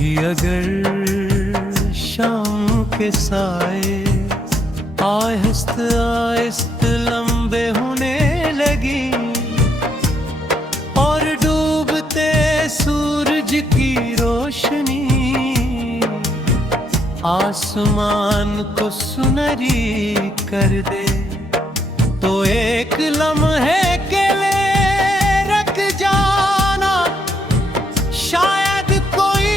भी अगर शाम के साए आहिस्त आहिस्त लंबे होने लगी और डूबते सूरज की रोशनी आसमान को सुनहरी कर दे, तो एक लम्हे के लिए रख जाना शायद कोई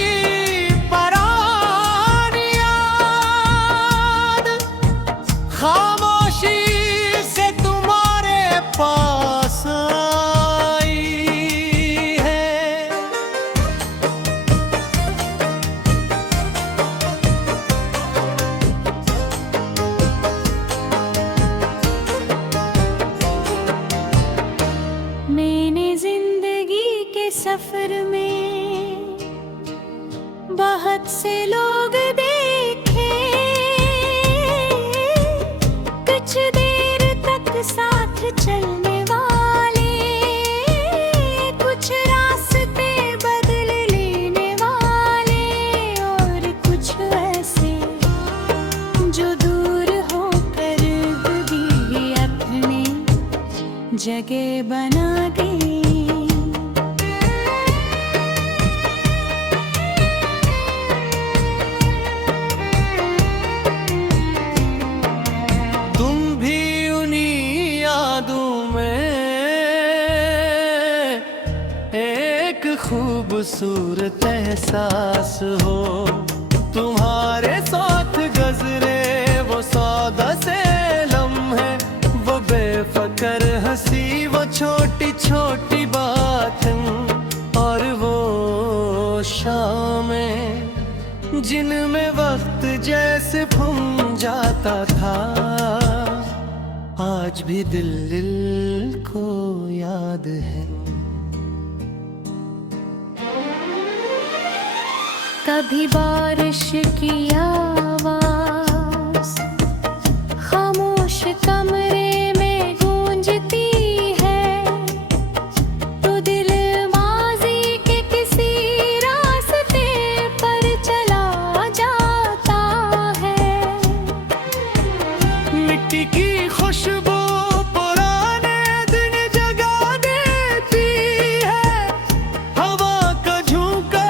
पुरानी याद खामोशी से तुम्हारे पास आई है। मैंने जिंदगी के सफर में बहुत से लोग देखे, कुछ देर तक साथ चलने वाले, कुछ रास्ते बदल लेने वाले, और कुछ ऐसे जो दूर होकर भी अपने जगह बना दी। तुम भी उन्हीं यादों में एक खूबसूरत एहसास हो, तुम्हारे साथ गुज़रे वो सौदा से लम्हे, वो बेफिक्र हंसी, वो छोटी छोटी बातें और वो शामें जिनमें वक्त जैसे फूम जाता था, आज भी दिल को याद है। कभी बारिश की आवाज़ खामोश कमरे में गूंजती है, तो दिल माज़ी के किसी रास्ते पर चला जाता है। मिट्टी की खुशबू पुराने दिन जगा देती है, हवा का झोंका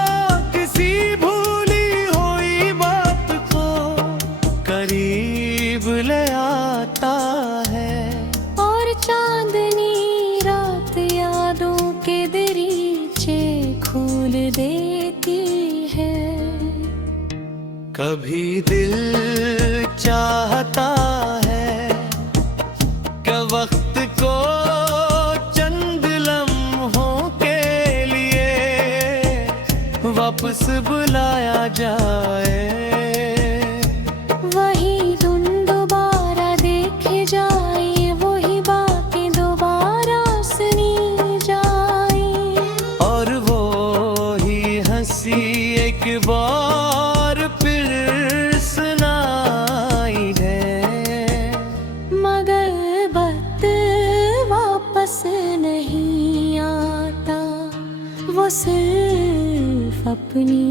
किसी भूली हुई बात को करीब ले आता है, और चांदनी रात यादों के दरीचे खोल देती है। कभी दिल चाहता है कि वक्त को चंद लम्हों के लिए वापस बुलाया जाए, वही धुन दोबारा देखे जाए, वही बातें दोबारा सुनी जाए, और वो ही हंसी एक बार फिर सुनाई दे। मगर वक्त वापस नहीं आता, वो सिर्फ अपनी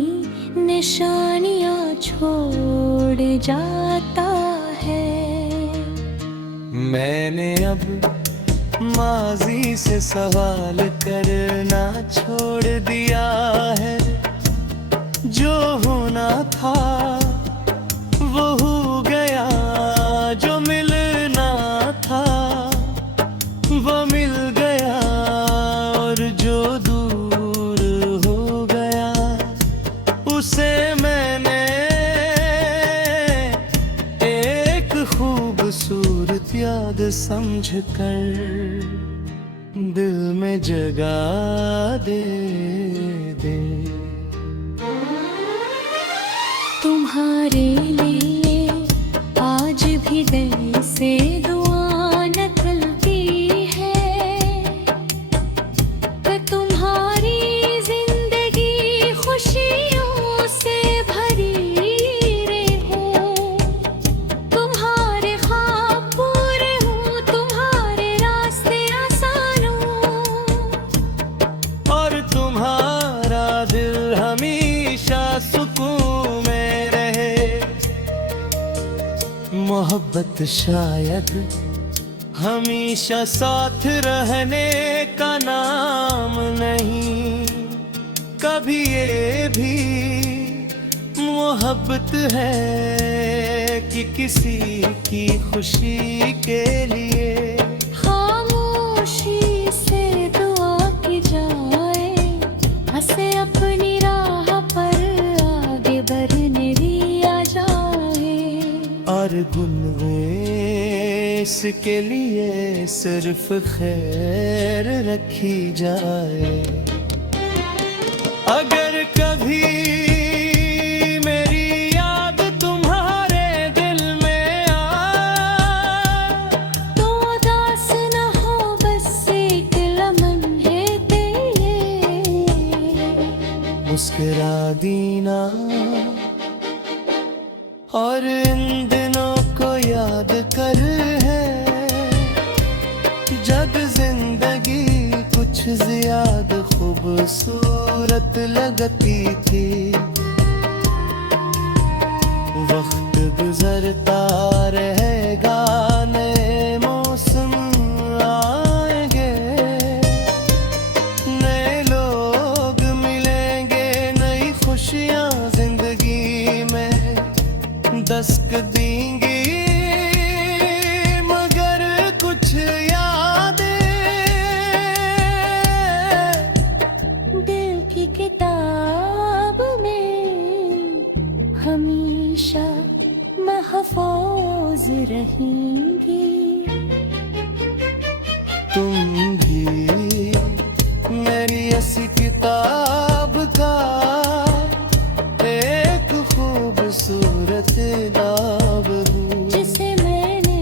निशानियां छोड़ जाता है। मैंने अब माजी से सवाल करना छोड़ दिया है, जो होना था वो हो गया, जो मिलना था वो मिल गया, और जो दूर हो गया उसे मैंने एक खूबसूरत याद समझ कर दिल में जगा दे। तुम्हारे लिए आज भी दिल से दुआ निकलती है, कि तुम्हारी जिंदगी खुशियों से भरी रहे, तुम्हारे ख्वाब पूरे हों, तुम्हारे रास्ते आसान हों, और तुम्हारा दिल हमेशा मोहब्बत शायद हमेशा साथ रहने का नाम नहीं, कभी ये भी मोहब्बत है कि किसी की खुशी के लिए खामोशी से दुआ की जाए, हंसे अपनी राह पर आगे बढ़ने दिया जाए। और गुनगुन इसके लिए सिर्फ खैर रखी जाए। अगर कभी मेरी याद तुम्हारे दिल में आए, तो उदास न हो बस एक लम्हे के लिए, मुस्कुरा दीना और इन दिनों को याद कर है जब जिंदगी कुछ ज्यादा खूबसूरत लगती थी। वक्त गुजरता रहेगा, नए मौसम आएंगे, नए लोग मिलेंगे, नई खुशियाँ जिंदगी में दस्तक देंगी। मगर कुछ यादें दिल की किताब में हमेशा महफूज रहेंगी। तुम भी मेरी ऐसी किताब का एक खूबसूरत दाब हूँ, जिसे मैंने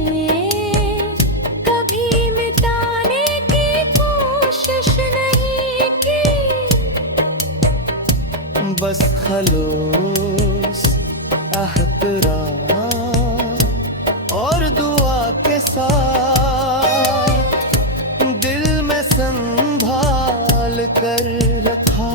कभी मिटाने की कोशिश नहीं की। बस खलूस एहतराम और दुआ के साथ दिल में संभाल कर रखा।